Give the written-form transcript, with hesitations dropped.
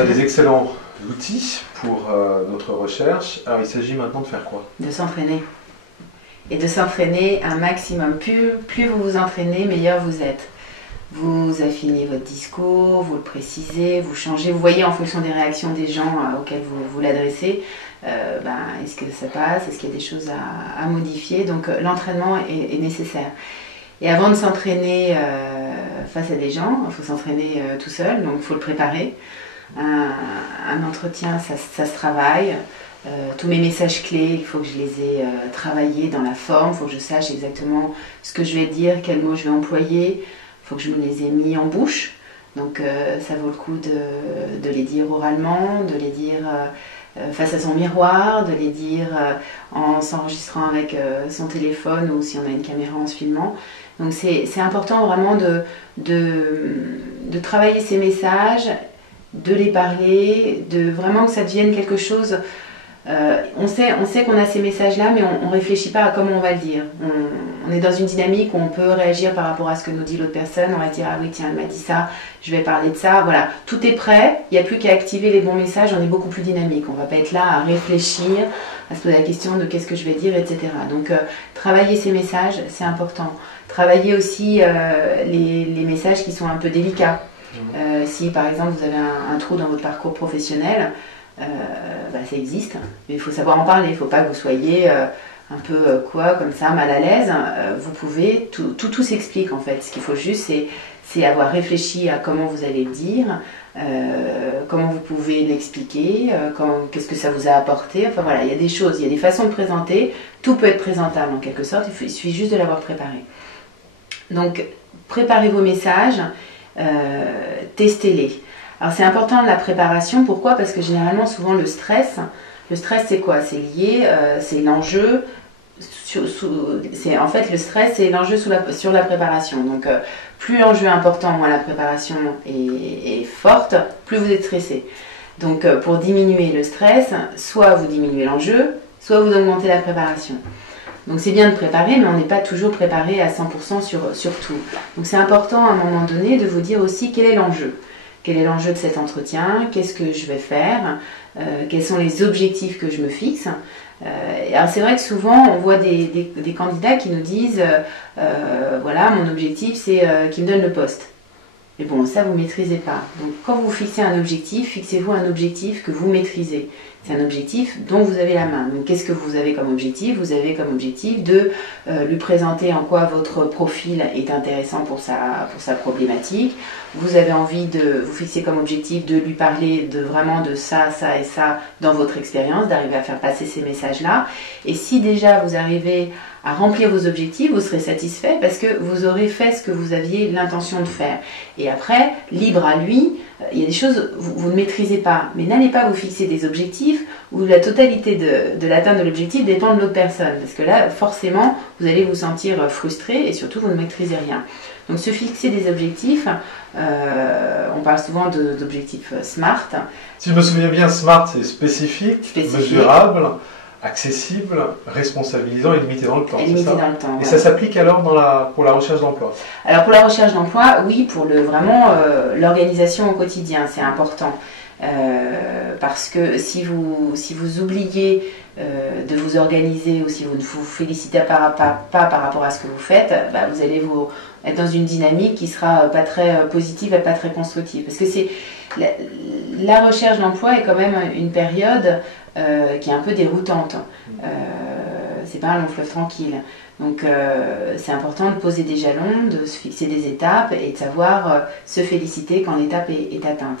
a des excellents outils pour notre recherche. Alors il s'agit maintenant de faire quoi? De s'entraîner. Et de s'entraîner un maximum. Plus vous vous entraînez, meilleur vous êtes. Vous affinez votre discours, vous le précisez, vous changez. Vous voyez en fonction des réactions des gens auxquels vous l'adressez, est-ce que ça passe, est-ce qu'il y a des choses à modifier. Donc l'entraînement est nécessaire. Et avant de s'entraîner face à des gens, il faut s'entraîner tout seul, donc il faut le préparer. Un entretien, ça se travaille. Tous mes messages clés, il faut que je les ai travaillés dans la forme, il faut que je sache exactement ce que je vais dire, quels mots je vais employer, il faut que je me les ai mis en bouche. Donc ça vaut le coup de les dire oralement, de les dire face à son miroir, de les dire en s'enregistrant avec son téléphone ou si on a une caméra en se filmant. Donc c'est important vraiment de travailler ces messages, de les parler, de vraiment que ça devienne quelque chose. On sait qu'on a ces messages-là, mais on ne réfléchit pas à comment on va le dire. On est dans une dynamique où on peut réagir par rapport à ce que nous dit l'autre personne. On va dire, ah oui, tiens, elle m'a dit ça, je vais parler de ça. Voilà, tout est prêt, il n'y a plus qu'à activer les bons messages, on est beaucoup plus dynamique. On ne va pas être là à réfléchir, à se poser la question de qu'est-ce que je vais dire, etc. Donc, travailler ces messages, c'est important. Travailler aussi les messages qui sont un peu délicats. Si, par exemple, vous avez un trou dans votre parcours professionnel, ça existe, mais il faut savoir en parler. Il ne faut pas que vous soyez un peu comme ça, mal à l'aise. Vous pouvez, tout s'explique en fait. Ce qu'il faut juste, c'est avoir réfléchi à comment vous allez le dire, comment vous pouvez l'expliquer, qu'est-ce que ça vous a apporté. Enfin voilà, il y a des choses, il y a des façons de présenter. Tout peut être présentable en quelque sorte, il suffit juste de l'avoir préparé. Donc, préparez vos messages, testez-les. Alors c'est important la préparation, pourquoi? Parce que généralement, souvent le stress c'est quoi? C'est lié, c'est l'enjeu, en fait le stress c'est l'enjeu sur la préparation. Donc plus l'enjeu est important, moins la préparation est forte, plus vous êtes stressé. Donc pour diminuer le stress, soit vous diminuez l'enjeu, soit vous augmentez la préparation. Donc c'est bien de préparer, mais on n'est pas toujours préparé à 100% sur tout. Donc c'est important à un moment donné de vous dire aussi quel est l'enjeu. Quel est l'enjeu de cet entretien? Qu'est-ce que je vais faire? Quels sont les objectifs que je me fixe? Alors c'est vrai que souvent on voit des candidats qui nous disent voilà, mon objectif c'est qu'ils me donnent le poste. Mais bon, ça vous ne maîtrisez pas. Donc quand vous fixez un objectif, fixez-vous un objectif que vous maîtrisez. C'est un objectif dont vous avez la main. Donc qu'est-ce que vous avez comme objectif? Vous avez comme objectif de lui présenter en quoi votre profil est intéressant pour sa problématique. Vous avez envie de vous fixer comme objectif de lui parler vraiment de ça, ça et ça dans votre expérience, d'arriver à faire passer ces messages-là. Et si déjà vous arrivez à remplir vos objectifs, vous serez satisfait parce que vous aurez fait ce que vous aviez l'intention de faire. Et après, libre à lui, il y a des choses que vous ne maîtrisez pas. Mais n'allez pas vous fixer des objectifs où la totalité de l'atteinte de l'objectif dépend de l'autre personne. Parce que là, forcément, vous allez vous sentir frustré et surtout, vous ne maîtrisez rien. Donc, se fixer des objectifs, on parle souvent d'objectifs SMART. Si je me souviens bien, SMART, c'est spécifique, mesurable, accessible, responsabilisant et limité dans le temps. Limité dans le temps. Et ça s'applique alors pour la recherche d'emploi? Alors pour la recherche d'emploi, oui, pour vraiment l'organisation au quotidien, c'est important. Parce que si vous oubliez de vous organiser ou si vous ne vous félicitez pas par rapport à ce que vous faites, vous allez être dans une dynamique qui sera pas très positive et pas très constructive. Parce que la recherche d'emploi est quand même une période qui est un peu déroutante. C'est pas un long fleuve tranquille. Donc c'est important de poser des jalons, de se fixer des étapes et de savoir se féliciter quand l'étape est atteinte.